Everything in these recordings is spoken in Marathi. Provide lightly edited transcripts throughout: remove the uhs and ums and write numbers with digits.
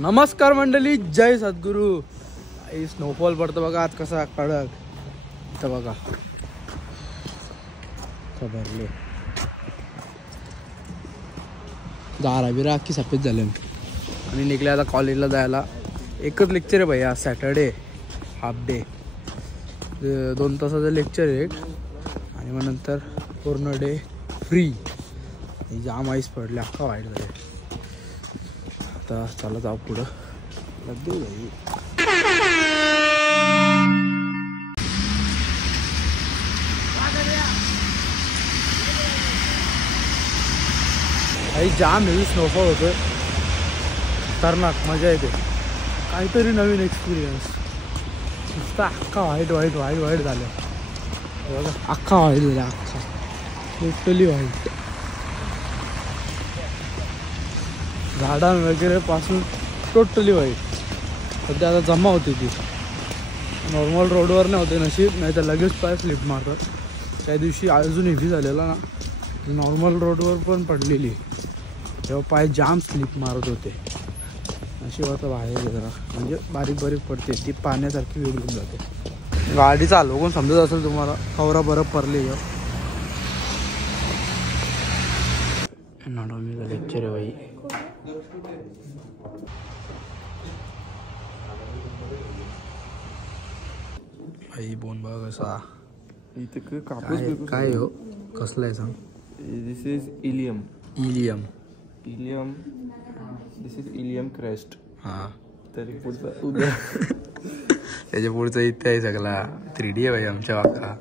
नमस्कार मंडळी, जय सद्गुरू. स्नोफॉल पडतो बघा आज कसा कडक. इथं बघा भरले दारा बिरा अख्खी सफेद झाले. आणि निघले आता कॉलेजला जायला. एकच लेक्चर आहे भाई आज, सॅटर्डे हाफ डे. 2 तासाचं लेक्चर आहे एक, आणि मग नंतर पूर्ण डे फ्री. जाम आईस पडले, अख्खा वाईट झाले. आता चला जाऊ पुढं. लगेच भाई काही जाम हेवी स्नोफॉल होतोय. खतरनाक मजा येते. काहीतरी नवीन एक्सपिरियन्स. नुसतं अख्खा व्हाईट व्हाईट व्हाईट व्हाईट झालं बघा. अख्खा व्हाईट झाला, अख्खा टोटली व्हाईट. झाडां वगैरे पासून टोटली व्हाईट. सध्या आता जमा होती ती. नॉर्मल रोडवर नाही होते नशीब, नाही तर लगेच पाय स्लिप मारतात. त्या दिवशी अजून हेवी झालेला ना, नॉर्मल रोडवर पण पडलेली, तेव्हा पाय जाम स्लिप मारत होते. नशिबाचं बाहेर जरा म्हणजे बारीक बारीक पडते, ती पाण्यासारखी वेगळून जाते. गाडी चालू कोण समजत असेल तुम्हाला, खवरा बरफ पडली. एनाटॉमीचा लेक्चर आहे बाई. भाई बोन बघ कसा. काय हो, कसलं आहे सांग. This is ilium. Ilium ilium. This is ilium crest. हां, तरी पुढचा उद्या त्याच्या पुढचं इथे आहे सगळा 3D आहे भाई आमच्या बाका.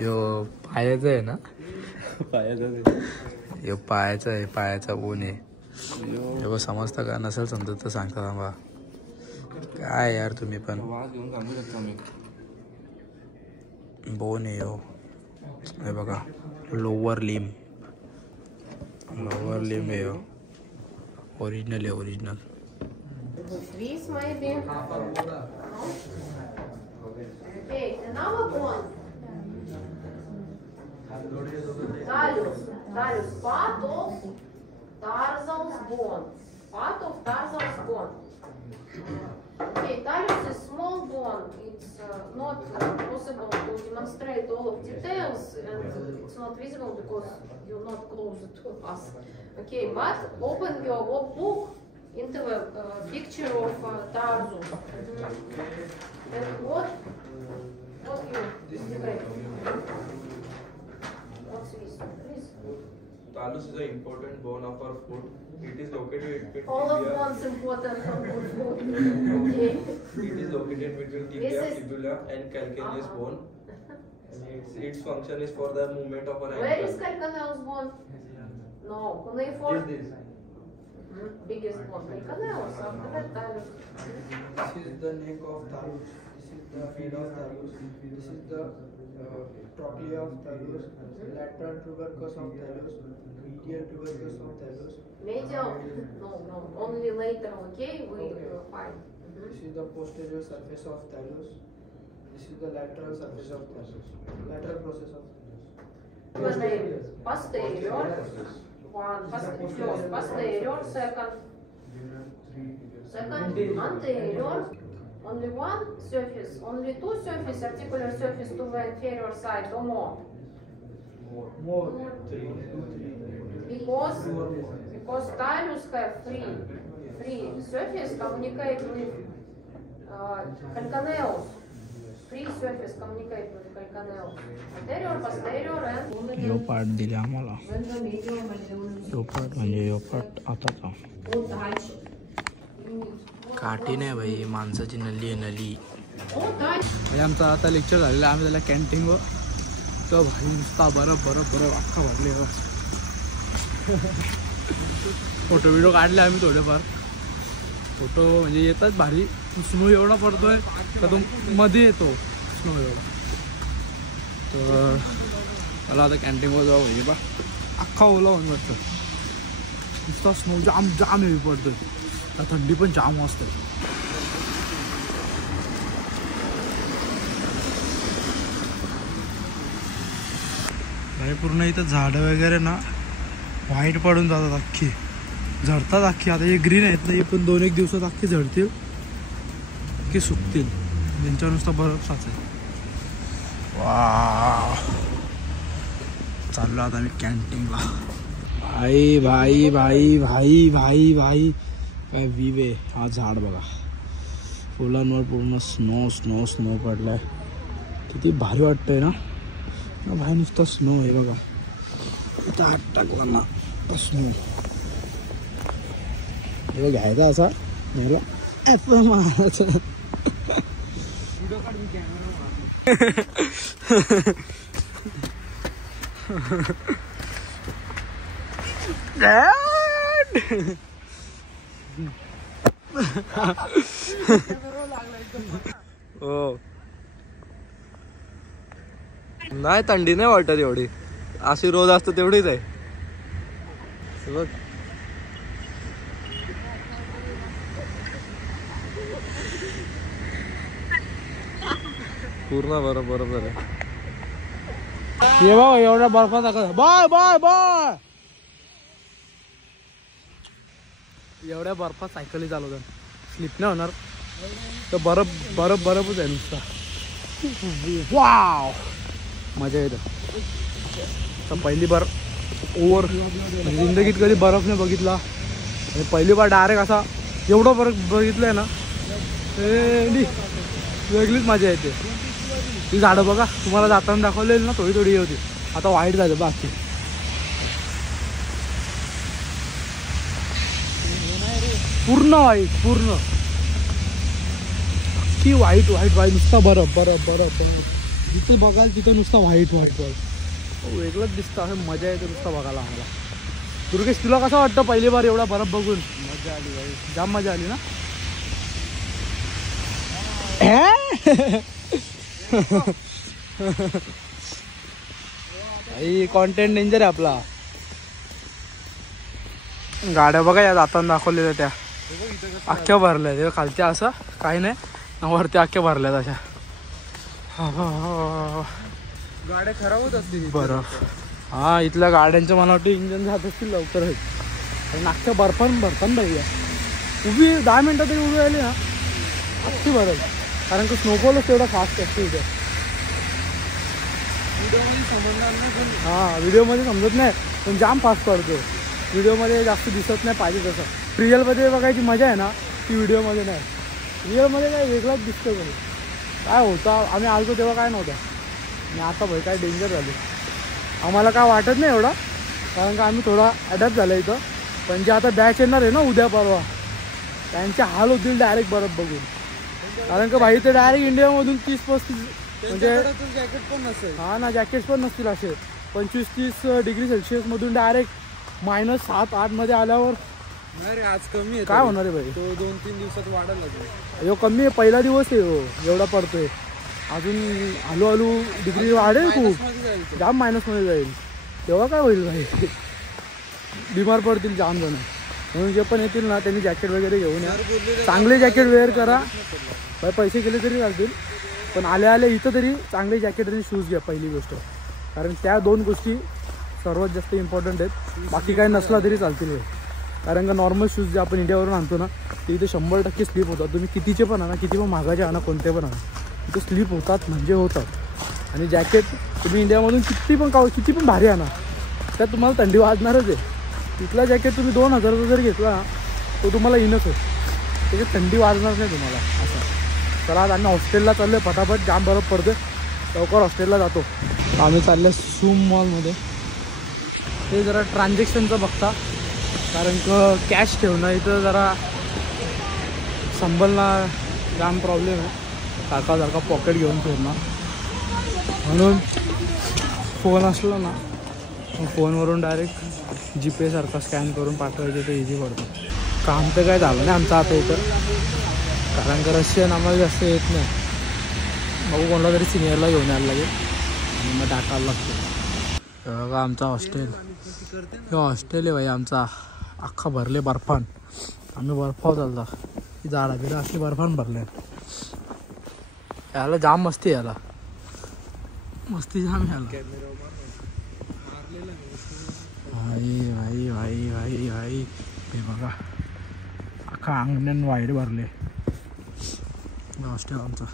यो पायाचं आहे ना, यो पायाचा आहे, पायाचा बोन आहे. एवढं समजतं का, नसेल समजत तर सांगता थांबा. काय यार तुम्ही पण. वाज घेऊन सांगू शकता मी. बोन आहे हो, हे बघा. लोअर लिम आहे हो. ओरिजिनल आहे, original. This might be. Okay, another one. Talus, part of tarsus bone. Part of tarsus bone. Okay, talus is small bone. It's not possible to demonstrate all of details, and it's not visible because you're not close to us. Okay, but open your workbook into a picture of tarsus. And what you describe? What's this? Please. Talus is an important bone of our foot. It is located between All of one's important for good food. Okay. It is located between tibia, fibula, and calcaneus bone. And its function is for the movement of an ankle. Where is calcaneus bone? No, cuneiform. This. Biggest bone. Calcaneus. After that, talus. This is the neck of talus. This is the head of talus. This is the trochlea of talus. Lateral tubercles of talus. Medial tubercles of talus. Medial? No. Only later, okay? We find. This is the posterior surface of talus. This is the lateral surface of talus. Lateral process of talus. Posterior. One. Posterior. Second. Anterior. Only one surface. Only two surface. Articular surface to the inferior side or more. More. Because talus have free surface communicate with calcaneus. Free surface communicate with calcaneus. Anterior, posterior, and yo part दिले आम्हाला. यो पार्ट म्हणजे यो पार्ट आताचा. काठी नाही भाई, माणसाची नली आहे, नली. भाई आमचं आता लेक्चर झालेलं. आम्ही त्याला कॅन्टीनवर तो भाई नुसता बरफ अख्खा भरले. फोटो व्हिडिओ काढले आम्ही थोडेफार. फोटो म्हणजे येतात भारी. स्नो एवढा पडतोय का तो मध्ये येतो स्नो एवढा. तर मला आता कॅन्टीनवर जाऊ भाई. बा अख्खा ओला होऊन वाटतं. नुसता स्नो जाम हेवी पडतोय. थंडी पण जाम असते. भाई पूर्ण इथं झाडं वगैरे ना व्हाईट पडून जातात अख्खी. झडतात अख्खी. आता हे ग्रीन आहेत ना, हे पण 2-1 दिवसात अख्खी झडतील की सुकतील. त्यांच्यावर नुसता बरफ साचेल. वा, चाललो आता मी कॅन्टीनला. भाई भाई भाई भाई भाई भाई काय व्ह्यू आहे. हा झाड बघा, फुलांवर पूर्ण स्नो स्नो स्नो पडलाय. किती भारी वाटतंय ना. भाई नुसतं स्नो आहे बघा. इथं हात टाकला ना स्नो. हे घ्यायचा असा मला ॲपल मारायचा. हो, नाही थंडी नाही वाटत एवढी. अशी रोज असतं तेवढीच आहे. बघ पूर्ण बरोबर आहे. ये बघ एवढ्या बर्फात टाकत. Bye bye bye. एवढ्या बर्फात सायकली चालवतात. स्लिप नाही होणार तर बरफच आहे नुसता. वाव, मजा येतं. तर पहिली बार ओव्हर जिंदगीत कधी बर्फ नाही बघितला. पहिली बार डायरेक्ट असा एवढं बर्फ बघितलंय ना, वेगळीच मजा येते. ती झाडं बघा, तुम्हाला जाताना दाखवलेली ना, थोडी होती. आता व्हाईट झालं बाकी. पूर्ण व्हाईट, पूर्ण की व्हाईट नुसता बरफ. जिथे बघाल तिथं नुसता व्हाईट. वेगळंच दिसतं. असं मजा येते नुसतं बघायला आम्हाला. दुर्गेश, तुला कसं वाटतं पहिली बार एवढा बरफ बघून? मजा आली भाई, जाम मजा आली ना. कॉन्टेंट डेंजर आहे आपला. गाड्या बघा या जाताना दाखवलेल्या त्या अख्ख्या भरल्या. ते खालच्या असं काही नाही, वरती अख्ख्या भरल्यात अशा. गाड्या खराब होत असतील बरफ. हा, इथल्या गाड्यांचं मला वाटतं इंजन जात असतील लवकरच. कारण अख्ख्या बर्फान भरताना भैया उभी 10 मिनटं तरी उभी राहिली ना, अख्खी बरफ. कारण की स्नोफॉलच तेवढा फास्ट असतो इथे. व्हिडिओमध्ये समजणार नाही पण. हां, व्हिडिओमध्ये समजत नाही पण जाम फास्ट पडतो. व्हिडिओमध्ये जास्त दिसत नाही पाहिजे तसं. रिअलमध्ये बघायची मजा आहे ना, ती व्हिडिओमध्ये नाही. रिअलमध्ये काय वेगळाच दिसतं. बघ काय होता, आम्ही आलतो तेव्हा काय नव्हतं. आणि आता भाई काय डेंजर झाली. आम्हाला काय वाटत नाही एवढा, कारण का आम्ही थोडा ॲडॅप्ट झालं इथं. पण जे आता बॅच येणार आहे ना उद्या परवा, त्यांचे हाल होतील डायरेक्ट बरफ बघून. कारण का भाई ते डायरेक्ट इंडियामधून 30-35 म्हणजे जॅकेट पण नसेल. हा ना, जॅकेट्स पण नसतील असे. 25-30 डिग्री सेल्सिअसमधून डायरेक्ट -7-8 मध्ये आल्यावर नाही रे, आज कमी आहे. काय होणार आहे भाई? तो 2-3 दिवसात वाढायला लागेल. कमी आहे. पहिला दिवस आहे एवढा पडतोय. अजून हळूहळू डिग्री वाढेल खूप. जाम मायनसमध्ये जाईल. तेव्हा काय होईल भाई? बिमार पडतील जाम जण. म्हणून जे पण येतील ना त्यांनी जॅकेट वगैरे घेऊन या. चांगले जॅकेट वेअर करा. भाई पैसे गेले तरी चालतील, पण आले इथं तरी चांगले जॅकेट आणि शूज घ्या पहिली गोष्ट. कारण त्या 2 गोष्टी सर्वात जास्त इम्पॉर्टंट आहेत. बाकी काही नसला तरी चालतील. कारण का नॉर्मल शूज जे आपण इंडियावरून आणतो ना, ते इथे 100% स्लिप होतात. तुम्ही कितीचे पण आणा, किती पण महागाचे आणा, कोणते पण आणा, इथे स्लिप होतात म्हणजे होतात. आणि जॅकेट तुम्ही इंडियामधून किती पण भारी आणा, त्यात तुम्हाला थंडी वाजणारच आहे. तिथला जॅकेट तुम्ही 2000चा जर घेतला ना, तो तुम्हाला इनच होत. त्याच्यात थंडी वाजणार नाही तुम्हाला. असं चला, आज आम्ही हॉस्टेलला चाललो आहे. फटाफट जाम बरफ पडते, लवकर हॉस्टेलला जातो. आम्ही चाललो शूम मॉलमध्ये. ते जरा ट्रान्झॅक्शनचं बघता, कारण कॅश ठेवणं इथं जरा संभलना जाम प्रॉब्लेम आहे. सारखा पॉकेट घेऊन फिरणं. म्हणून फोन असला ना, फोनवरून डायरेक्ट GPay सारखा स्कॅन करून पाठवायचं, ते इझी पडतं. काम तर काय झालं नाही आमचं आता इथं, कारण का रशियन आम्हाला जास्त येत नाही. बघू कोणाला तरी सिनियरला घेऊन यायला लागेल आणि मग टाकायला लागतो. बघा आमचा हॉस्टेल. हे हॉस्टेल आहे भाई आमचा, अख्खा भरले बर्फान. आम्ही बर्फावर चालता. ही झाडा बिडा अशी बर्फान भरले. याला जाम मस्ती, याला मस्ती जाम याला. भाई भाई भाई भाई भाई हे बघा अख्खा अंगण वाईट भरले हॉस्टेल आमचा.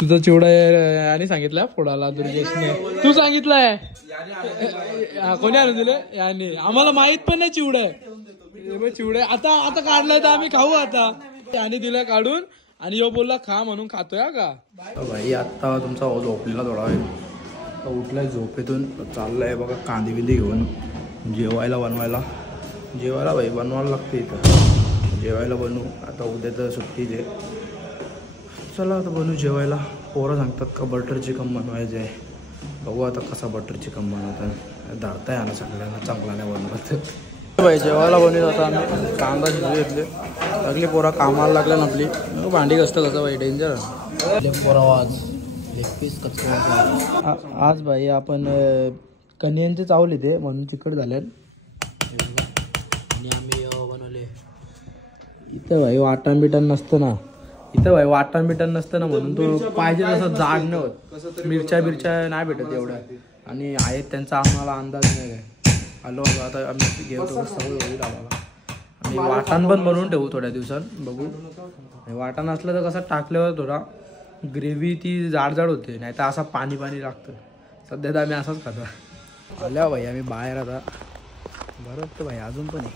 तुझा चिवडा याने सांगितलं फोडाला दुर्गेशने. तू सांगितलंय कोणी आणून दिलं याने. आम्हाला माहित पण नाही चिवडा. चिवडे आता काढलाय तर आम्ही खाऊ आता. त्याने दिलं काढून आणि यो बोलला खा म्हणून खातोय का. भाई आता तुमचा झोपलेला थोडा वेळ उठलाय झोपेतून चाललाय बघा कांदे बिंदे घेऊन जेवायला भाई बनवायला लागते इथं. जेवायला बनवू आता. उद्या तर सुट्टीच आहे. चला आता बनवू जेवायला. पोरं सांगतात का बटर चिकन बनवायचं आहे. बघू आता कसा बटर चिकन बनवतात. धाडताय आला सगळ्यांना चांगला नाही बनवत. भाई जेवायला बनवत होता आम्ही. कांदा शिजू घेतले सगळी पोरा कामाला लागल्या ना आपली. भांडी कसतं कसं भाई डेंजर पोरा. आज भाई आपण कन्यांचे चावले ते म्हणून चिकट झाले आणि आम्ही बनवले. इथं भाई वाटण बिटण नसतं ना. म्हणून तो पाहिजे तसं जाड न होत. मिरच्या नाही भेटत एवढ्या आणि आहेत त्यांचा आम्हाला अंदाज नाही काय. आलो आता आम्ही घेतो सवय होईल आम्हाला. आणि वाटण पण बनवून ठेवू थोड्या दिवसात. बघू वाटण असलं तर कसं टाकल्यावर थोडा ग्रेव्ही ती जाड होते. नाही तर असा पाणी लागतं. सध्या तर आम्ही असाच खातो. आल्या भाई आम्ही बाहेर आता. बरं तर भाई अजून पण आहे.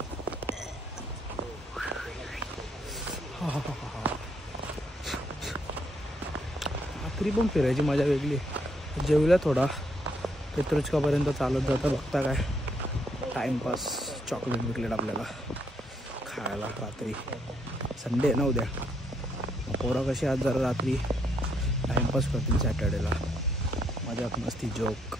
रात्री पण फिरायची मजा वेगळी. जेवल्या थोडा पेत्रोचकापर्यंत चालत जाता. बघता काय टाइमपास चॉकलेट बिकलेट आपल्याला खायला रात्री. संडे ना उद्या. पोरं कशी आज जरा रात्री टाइमपास करतील सॅटर्डेला. मजाक मस्ती जोक.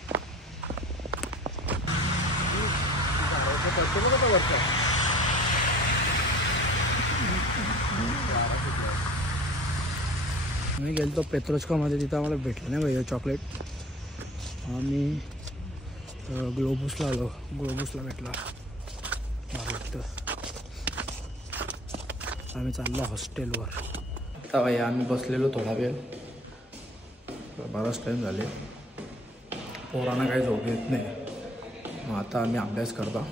मी गेलो पेत्रोचकामध्ये. तिथं आम्हाला भेटलं नाही भैया चॉकलेट. आम्ही ग्लोबसला आलो. ग्लोबसला भेटला. आम्ही चाललो हॉस्टेलवर. आता भाई आम्ही बसलेलो थोडा वेळ. बराच टाईम झाले. पोरांना काही झोप येत नाही. मग आता आम्ही अभ्यास करता.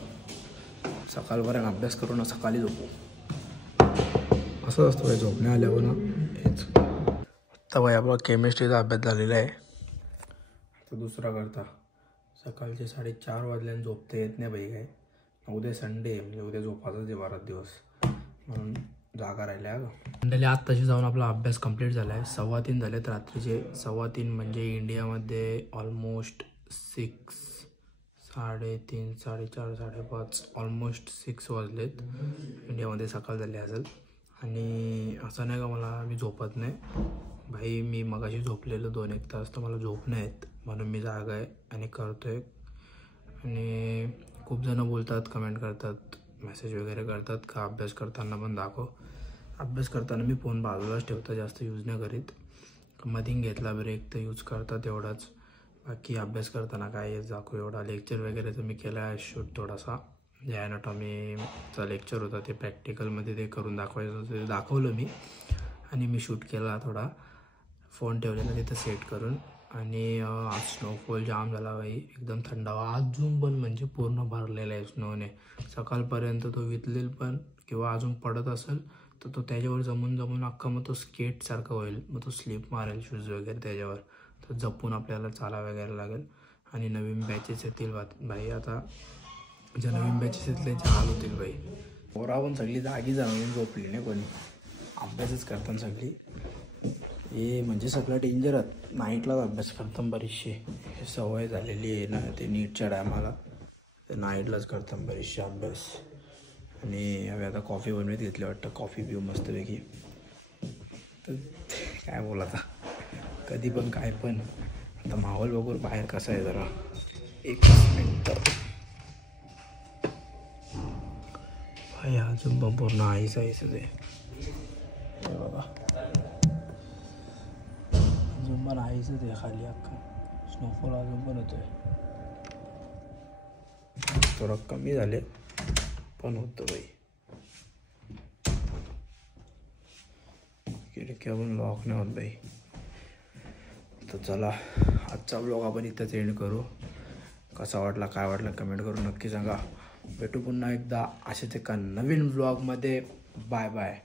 सकाळपर्यंत अभ्यास करून सकाळी झोपू. असं असतं भाई झोपणे आल्यावर ना हेच. आता भाई आपला केमिस्ट्रीचा अभ्यास झालेला आहे. आता दुसरा करता. सकाळचे 4:30 वाजल्याने झोपता येत नाही भाई काय. उद्या संडे म्हणजे उद्या झोपाचाच आहे 12 दिवस म्हणून जागा राहिल्या. मंडळी आत्ताशी जाऊन आपला अभ्यास कंप्लीट झाला आहे. 3:15 झालेत रात्रीचे. 3:15 म्हणजे इंडियामध्ये ऑलमोस्ट 6, 3:30, 4:30, 5:30 ऑलमोस्ट 6 वाजलेत. इंडियामध्ये सकाळ झाली असेल. आणि असं नाही का मी झोपत नाही भाई. मी मगाशी झोपलेलो 2-1 तास. तर मला झोप नाही येत म्हणून मी जागा आहे आणि करतोय. आणि खूप जणं बोलतात, कमेंट करतात, मेसेज वगैरे करतात का अभ्यास करताना पण दाखव. अभ्यास करताना मी फोन बाजूलाच ठेवतो. जास्त यूज नाही करीत. मधीन घेतला ब्रेक तर यूज करतात एवढाच. बाकी अभ्यास करताना काय दाखव एवढा. लेक्चर वगैरे तर मी केला आहे शूट थोडासा. जे ॲनाटॉमीचा लेक्चर होता ते प्रॅक्टिकलमध्ये ते करून दाखवायचं होतं ते दाखवलं मी. आणि मी शूट केला थोडा. फोन ठेवलेला तिथं सेट करून. आणि आज स्नोफॉल जाम झाला भाई. एकदम थंडावा. अजून पण म्हणजे पूर्ण भरलेला आहे स्नोने. सकाळपर्यंत तो वितलेल पण किंवा अजून पडत असेल तर तो त्याच्यावर जमून अख्खा मग तो स्केटसारखं होईल. मग तो स्लिप मारेल शूज वगैरे त्याच्यावर. तर जपून आपल्याला चाला वगैरे लागेल. आणि नवीन बॅचेस येतील भाई. आता ज्या नवीन बॅचेस येतील त्यांचे हाल होतील भाई. पोरा पण सगळी जागी जाऊन झोपली नाही कोणी. अभ्यासच करताना सगळी. हे म्हणजे सगळं डेंजर आहेत. नाईटलाच अभ्यास करताना बरीचशी हे सवय झालेली आहे ना. ते नीटच्या टायमाला ते नाईटलाच करताना बरीचशी अभ्यास. आणि हवे आता कॉफी बनवत घेतली वाटतं. कॉफी पिऊ मस्तपैकी. तर काय बोलाता कधी पण काय पण. आता माहोल बघू बाहेर कसा आहे जरा. 1 मिनटं भाई. अजून पण पूर्ण आईचं ते बघा. अजून पण आईचं ते खाली अख्खा स्नोफॉल अजून पण होतोय. थोडं कमी झाले पण होतं बाई. खिडक्या पण लॉक नाही होत बाई. तर चला आजचा ब्लॉग आपण इथंच एंड करू. कसा वाटला काय वाटलं कमेंट करून नक्की सांगा. भेटू पुन्हा एकदा अशाच एका नवीन व्लॉगमध्ये. Bye bye.